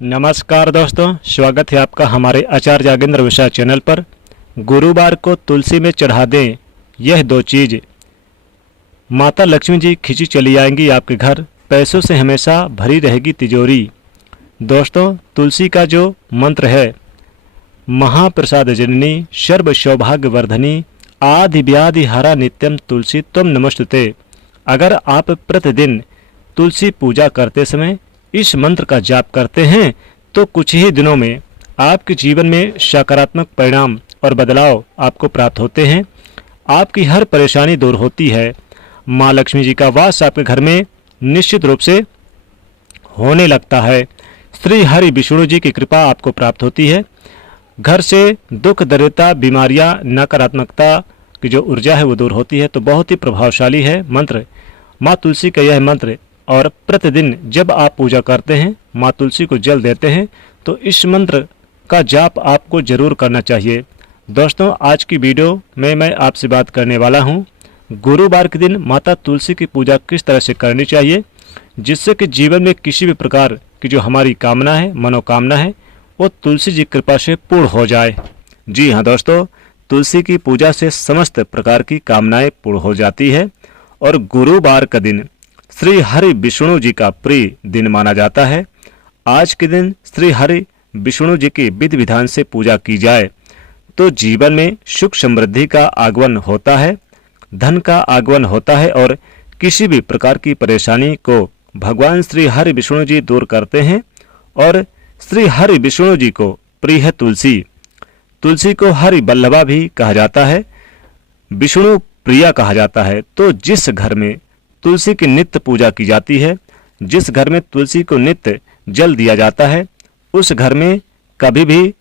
नमस्कार दोस्तों, स्वागत है आपका हमारे आचार्य जागेंद्र विषय चैनल पर। गुरुवार को तुलसी में चढ़ा दें यह दो चीज़, माता लक्ष्मी जी खिंची चली आएंगी आपके घर, पैसों से हमेशा भरी रहेगी तिजोरी। दोस्तों, तुलसी का जो मंत्र है, महाप्रसाद जननी सर्व सौभाग्य वर्धनी आदि व्याधि हरा नित्यम तुलसी तुम नमस्तुते। अगर आप प्रतिदिन तुलसी पूजा करते समय इस मंत्र का जाप करते हैं तो कुछ ही दिनों में आपके जीवन में सकारात्मक परिणाम और बदलाव आपको प्राप्त होते हैं। आपकी हर परेशानी दूर होती है। माँ लक्ष्मी जी का वास आपके घर में निश्चित रूप से होने लगता है। श्री हरि विष्णु जी की कृपा आपको प्राप्त होती है। घर से दुख दरिद्रता बीमारियां नकारात्मकता की जो ऊर्जा है वो दूर होती है। तो बहुत ही प्रभावशाली है मंत्र माँ तुलसी का यह मंत्र। और प्रतिदिन जब आप पूजा करते हैं, माँ तुलसी को जल देते हैं, तो इस मंत्र का जाप आपको जरूर करना चाहिए। दोस्तों, आज की वीडियो में मैं आपसे बात करने वाला हूँ, गुरुवार के दिन माता तुलसी की पूजा किस तरह से करनी चाहिए, जिससे कि जीवन में किसी भी प्रकार की जो हमारी कामना है, मनोकामना है, वो तुलसी जी की कृपा से पूर्ण हो जाए। जी हाँ दोस्तों, तुलसी की पूजा से समस्त प्रकार की कामनाएं पूर्ण हो जाती है। और गुरुवार का दिन श्री हरि विष्णु जी का प्रिय दिन माना जाता है। आज के दिन श्री हरि विष्णु जी की विधि विधान से पूजा की जाए तो जीवन में सुख समृद्धि का आगमन होता है, धन का आगमन होता है और किसी भी प्रकार की परेशानी को भगवान श्री हरि विष्णु जी दूर करते हैं। और श्री हरि विष्णु जी को प्रिय है तुलसी। तुलसी को हरि बल्लभा भी कहा जाता है, विष्णु प्रिया कहा जाता है। तो जिस घर में तुलसी की नित्य पूजा की जाती है, जिस घर में तुलसी को नित्य जल दिया जाता है, उस घर में कभी भी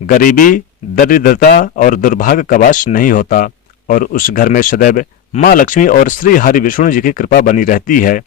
गरीबी, दरिद्रता और दुर्भाग्य का वास नहीं होता। और उस घर में सदैव माँ लक्ष्मी और श्री हरि विष्णु जी की कृपा बनी रहती है।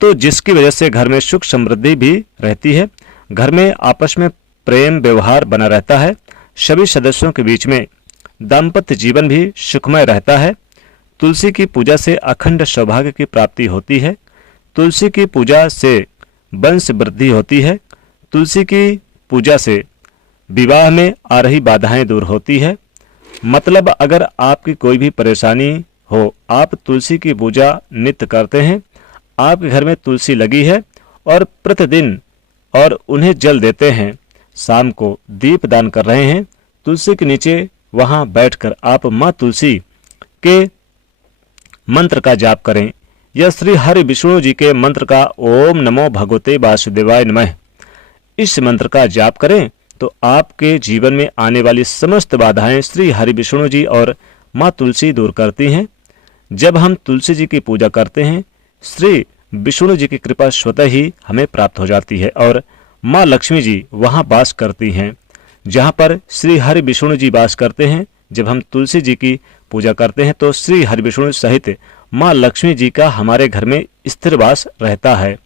तो जिसकी वजह से घर में सुख समृद्धि भी रहती है, घर में आपस में प्रेम व्यवहार बना रहता है, सभी सदस्यों के बीच में दाम्पत्य जीवन भी सुखमय रहता है। तुलसी की पूजा से अखंड सौभाग्य की प्राप्ति होती है। तुलसी की पूजा से वंश वृद्धि होती है। तुलसी की पूजा से विवाह में आ रही बाधाएं दूर होती है। मतलब अगर आपकी कोई भी परेशानी हो, आप तुलसी की पूजा नित्य करते हैं, आपके घर में तुलसी लगी है और प्रतिदिन और उन्हें जल देते हैं, शाम को दीप दान कर रहे हैं, तुलसी के नीचे वहां बैठकर आप माँ तुलसी के मंत्र का जाप करें। यह श्री हरि विष्णु जी के मंत्र का ओम नमो भगवते वासुदेवाय नमः, इस मंत्र का जाप करें तो आपके जीवन में आने वाली समस्त बाधाएं श्री हरि विष्णु जी और माँ तुलसी दूर करती हैं। जब हम तुलसी जी की पूजा करते हैं, श्री विष्णु जी की कृपा स्वतः ही हमें प्राप्त हो जाती है और माँ लक्ष्मी जी वहाँ वास करती हैं जहाँ पर श्री हरि विष्णु जी वास करते हैं। जब हम तुलसी जी की पूजा करते हैं तो श्री हरि विष्णु सहित माँ लक्ष्मी जी का हमारे घर में स्थिर वास रहता है।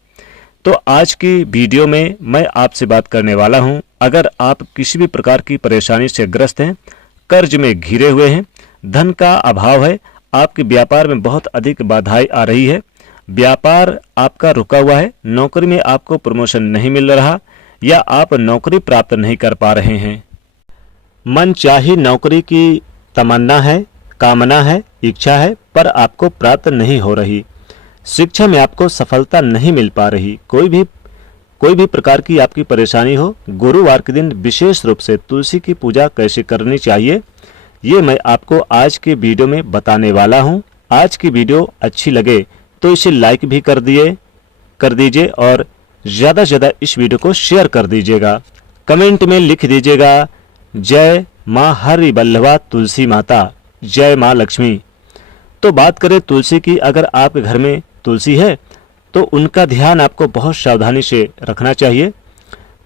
तो आज की वीडियो में मैं आपसे बात करने वाला हूं, अगर आप किसी भी प्रकार की परेशानी से ग्रस्त हैं, कर्ज में घिरे हुए हैं, धन का अभाव है, आपके व्यापार में बहुत अधिक बाधाएं आ रही है, व्यापार आपका रुका हुआ है, नौकरी में आपको प्रमोशन नहीं मिल रहा या आप नौकरी प्राप्त नहीं कर पा रहे हैं, मनचाही नौकरी की तमन्ना है, कामना है, इच्छा है, पर आपको प्राप्त नहीं हो रही, शिक्षा में आपको सफलता नहीं मिल पा रही, कोई भी प्रकार की आपकी परेशानी हो, गुरुवार के दिन विशेष रूप से तुलसी की पूजा कैसे करनी चाहिए, ये मैं आपको आज के वीडियो में बताने वाला हूँ। आज की वीडियो अच्छी लगे तो इसे लाइक भी कर दीजिए और ज़्यादा से ज़्यादा इस वीडियो को शेयर कर दीजिएगा। कमेंट में लिख दीजिएगा जय माँ हरि बल्लभा तुलसी माता, जय माँ लक्ष्मी। तो बात करें तुलसी की, अगर आपके घर में तुलसी है तो उनका ध्यान आपको बहुत सावधानी से रखना चाहिए।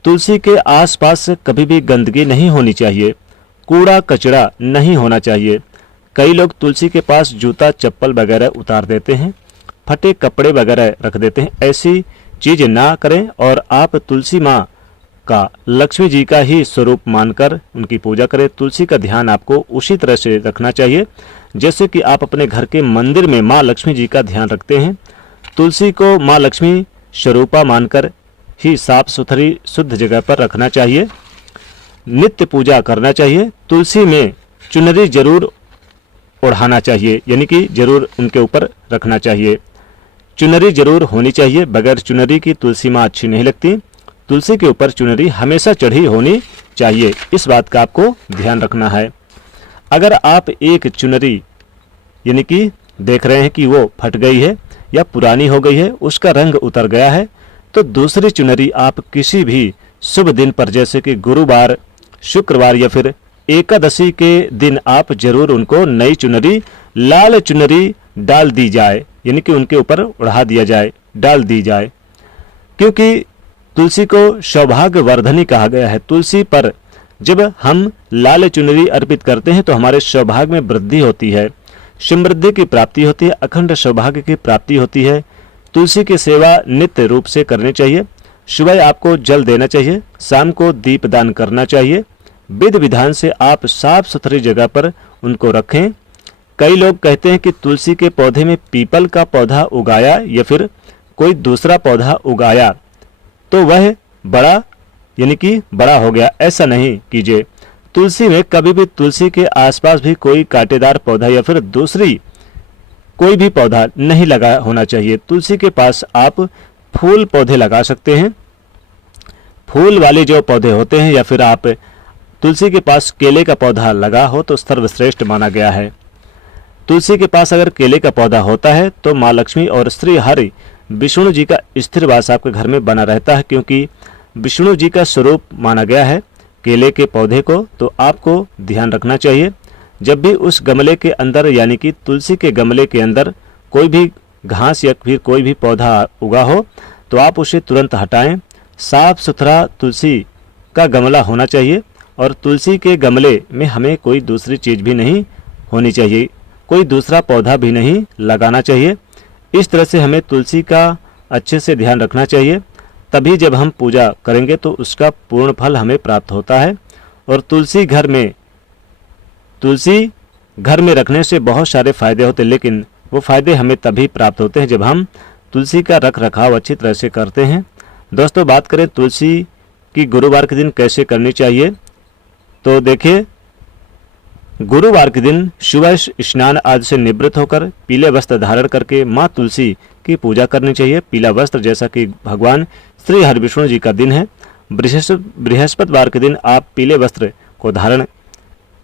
तुलसी के आसपास कभी भी गंदगी नहीं होनी चाहिए, कूड़ा कचरा नहीं होना चाहिए। कई लोग तुलसी के पास जूता चप्पल वगैरह उतार देते हैं, फटे कपड़े वगैरह रख देते हैं, ऐसी चीज़ ना करें और आप तुलसी माँ का, लक्ष्मी जी का ही स्वरूप मानकर उनकी पूजा करें। तुलसी का ध्यान आपको उसी तरह से रखना चाहिए जैसे कि आप अपने घर के मंदिर में माँ लक्ष्मी जी का ध्यान रखते हैं। तुलसी को माँ लक्ष्मी स्वरूपा मानकर ही साफ सुथरी शुद्ध जगह पर रखना चाहिए। नित्य पूजा करना चाहिए। तुलसी में चुनरी जरूर ओढ़ाना चाहिए, यानी कि जरूर उनके ऊपर रखना चाहिए। चुनरी जरूर होनी चाहिए, बगैर चुनरी की तुलसी माँ अच्छी नहीं लगती। तुलसी के ऊपर चुनरी हमेशा चढ़ी होनी चाहिए, इस बात का आपको ध्यान रखना है। अगर आप एक चुनरी यानी कि देख रहे हैं कि वो फट गई है या पुरानी हो गई है, उसका रंग उतर गया है, तो दूसरी चुनरी आप किसी भी शुभ दिन पर, जैसे कि गुरुवार, शुक्रवार या फिर एकादशी के दिन आप जरूर उनको नई चुनरी, लाल चुनरी डाल दी जाए, यानी कि उनके ऊपर ओढ़ा दिया जाए, डाल दी जाए। क्योंकि तुलसी को सौभाग्य वर्धनी कहा गया है। तुलसी पर जब हम लाल चुनरी अर्पित करते हैं तो हमारे सौभाग्य में वृद्धि होती है, समृद्धि की प्राप्ति होती है, अखंड सौभाग्य की प्राप्ति होती है। तुलसी की सेवा नित्य रूप से करनी चाहिए। सुबह आपको जल देना चाहिए, शाम को दीप दान करना चाहिए। विधि विधान से आप साफ सुथरी जगह पर उनको रखें। कई लोग कहते हैं कि तुलसी के पौधे में पीपल का पौधा उगाया या फिर कोई दूसरा पौधा उगाया तो वह बड़ा यानी कि बड़ा हो गया। ऐसा नहीं कीजिए। तुलसी में कभी भी तुलसी के आसपास भी कोई कांटेदार पौधा या फिर दूसरी कोई भी पौधा नहीं लगा होना चाहिए। तुलसी के पास आप फूल पौधे लगा सकते हैं, फूल वाले जो पौधे होते हैं, या फिर आप तुलसी के पास केले का पौधा लगा हो तो सर्वश्रेष्ठ माना गया है। तुलसी के पास अगर केले का पौधा होता है तो माँ लक्ष्मी और श्री हरि विष्णु जी का स्थिर वास आपके घर में बना रहता है, क्योंकि विष्णु जी का स्वरूप माना गया है केले के पौधे को। तो आपको ध्यान रखना चाहिए, जब भी उस गमले के अंदर यानी कि तुलसी के गमले के अंदर कोई भी घास या फिर कोई भी पौधा उगा हो तो आप उसे तुरंत हटाएं। साफ सुथरा तुलसी का गमला होना चाहिए और तुलसी के गमले में हमें कोई दूसरी चीज़ भी नहीं होनी चाहिए, कोई दूसरा पौधा भी नहीं लगाना चाहिए। इस तरह से हमें तुलसी का अच्छे से ध्यान रखना चाहिए, तभी जब हम पूजा करेंगे तो उसका पूर्ण फल हमें प्राप्त होता है। और तुलसी घर में रखने से बहुत सारे फायदे होते हैं, लेकिन वो फायदे हमें तभी प्राप्त होते हैं जब हम तुलसी का रख रखाव अच्छी तरह से करते हैं। दोस्तों, बात करें तुलसी की गुरुवार के दिन कैसे करनी चाहिए, तो देखिए, गुरुवार के दिन सुबह स्नान आदि से निवृत्त होकर पीले वस्त्र धारण करके माँ तुलसी की पूजा करनी चाहिए। पीला वस्त्र, जैसा कि भगवान श्री हरि विष्णु जी का दिन है, बृहस्पतिवार के दिन आप पीले वस्त्र को धारण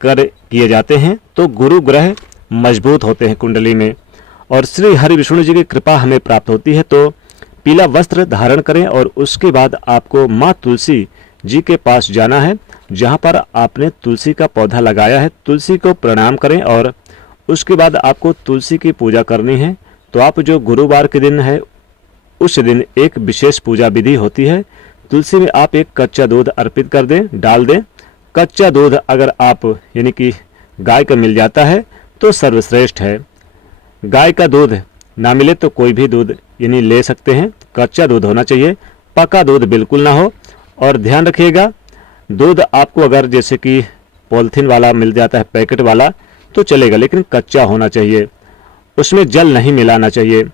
कर किए जाते हैं तो गुरु ग्रह मजबूत होते हैं कुंडली में और श्री हरि विष्णु जी की कृपा हमें प्राप्त होती है। तो पीला वस्त्र धारण करें और उसके बाद आपको माँ तुलसी जी के पास जाना है, जहाँ पर आपने तुलसी का पौधा लगाया है। तुलसी को प्रणाम करें और उसके बाद आपको तुलसी की पूजा करनी है। तो आप जो गुरुवार के दिन है उस दिन एक विशेष पूजा विधि होती है। तुलसी में आप एक कच्चा दूध अर्पित कर दें, डाल दें। कच्चा दूध अगर आप यानी कि गाय का मिल जाता है तो सर्वश्रेष्ठ है। गाय का दूध ना मिले तो कोई भी दूध यानी ले सकते हैं। कच्चा दूध होना चाहिए, पका दूध बिल्कुल ना हो। और ध्यान रखिएगा, दूध आपको अगर जैसे कि पॉलिथीन वाला मिल जाता है, पैकेट वाला, तो चलेगा, लेकिन कच्चा होना चाहिए, उसमें जल नहीं मिलाना चाहिए।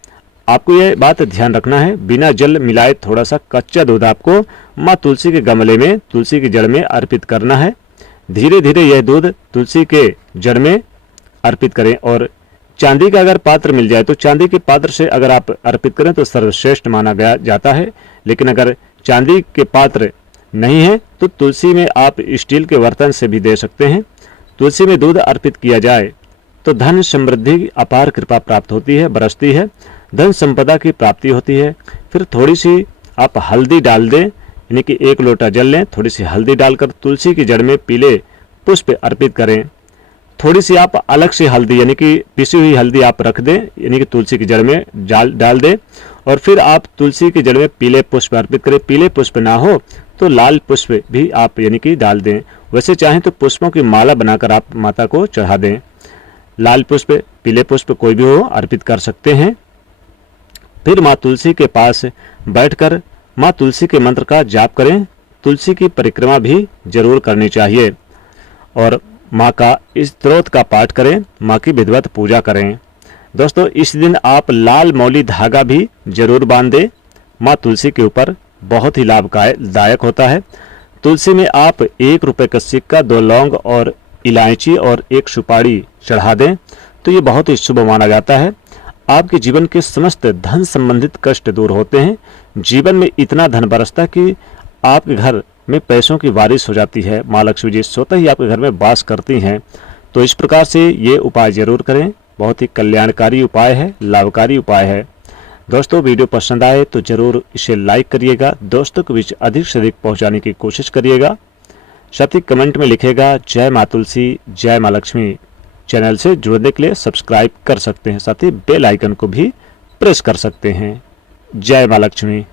आपको यह बात ध्यान रखना है, बिना जल मिलाए थोड़ा सा कच्चा दूध आपको माँ तुलसी के गमले में, तुलसी की जड़ में अर्पित करना है। धीरे धीरे यह दूध तुलसी के जड़ में अर्पित करें। और चांदी का अगर पात्र मिल जाए तो चांदी के पात्र से अगर आप अर्पित करें तो सर्वश्रेष्ठ माना गया जाता है। लेकिन अगर चांदी के पात्र नहीं है तो तुलसी में आप स्टील के बर्तन से भी दे सकते हैं। तुलसी में दूध अर्पित किया जाए तो धन समृद्धि अपार कृपा प्राप्त होती है, बरसती है, धन संपदा की प्राप्ति होती है। फिर थोड़ी सी आप हल्दी डाल दें, यानी कि 1 लोटा जल लें, थोड़ी सी हल्दी डालकर तुलसी की जड़ में पीले पुष्प अर्पित करें। थोड़ी सी आप अलग से हल्दी यानी कि पिसी हुई हल्दी आप रख दें, यानी कि तुलसी की जड़ में डाल दें। और फिर आप तुलसी की जड़ में पीले पुष्प अर्पित करें। पीले पुष्प ना हो तो लाल पुष्प भी आप यानी कि डाल दें। वैसे चाहें तो पुष्पों की माला बनाकर आप माता को चढ़ा दें। लाल पुष्प, पीले पुष्प कोई भी हो अर्पित कर सकते हैं। फिर माँ तुलसी के पास बैठकर माँ तुलसी के मंत्र का जाप करें। तुलसी की परिक्रमा भी जरूर करनी चाहिए और माँ का स्तोत्र का पाठ करें, माँ की विधिवत पूजा करें। दोस्तों, इस दिन आप लाल मौली धागा भी जरूर बांध दें माँ तुलसी के ऊपर, बहुत ही लाभदायक होता है। तुलसी में आप 1 रुपये का सिक्का, 2 लौंग और इलायची और 1 सुपारी चढ़ा दें तो ये बहुत ही शुभ माना जाता है। आपके जीवन के समस्त धन संबंधित कष्ट दूर होते हैं। जीवन में इतना धन बरसता है कि आपके घर में पैसों की बारिश हो जाती है। माँ लक्ष्मी जी स्वतः ही आपके घर में वास करती हैं। तो इस प्रकार से ये उपाय जरूर करें। बहुत ही कल्याणकारी उपाय है, लाभकारी उपाय है। दोस्तों, वीडियो पसंद आए तो जरूर इसे लाइक करिएगा, दोस्तों के बीच अधिक से अधिक पहुंचाने की कोशिश करिएगा। साथ ही कमेंट में लिखेगा जय माँ तुलसी, जय माँ लक्ष्मी। चैनल से जुड़ने के लिए सब्सक्राइब कर सकते हैं, साथ ही बेल आइकन को भी प्रेस कर सकते हैं। जय माँ लक्ष्मी।